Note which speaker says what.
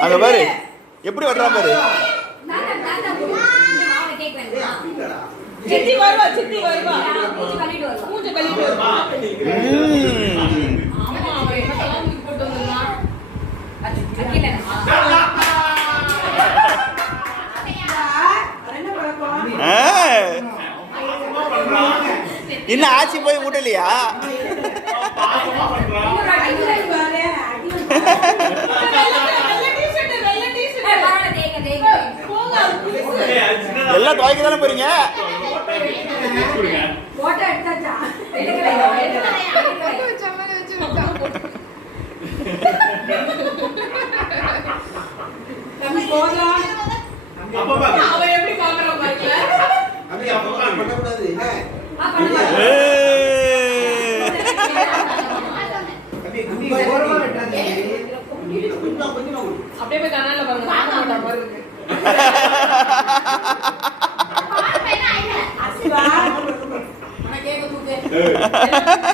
Speaker 1: அங்க பாரு. எப்படி வெட்டுறா பாரு.
Speaker 2: சித்தி வருவா சித்தி வருவா. மூஞ்ச கழுவிட்டு வருவா.
Speaker 1: ம்.
Speaker 2: ஆமா அவன் என்னத்தெல்லாம் தூக்கி போட்டு வந்திருக்கான்
Speaker 1: ஆ. இன்னும் ஆச்சி போய் விடலையா எல்லாம் துவைக்க தானே போறீங்க.
Speaker 2: அவன் எப்படி பாக்குறான் பாருங்கள அப்படியே போய் கண்ணால பாருங்க. கேக்க தூக்கு.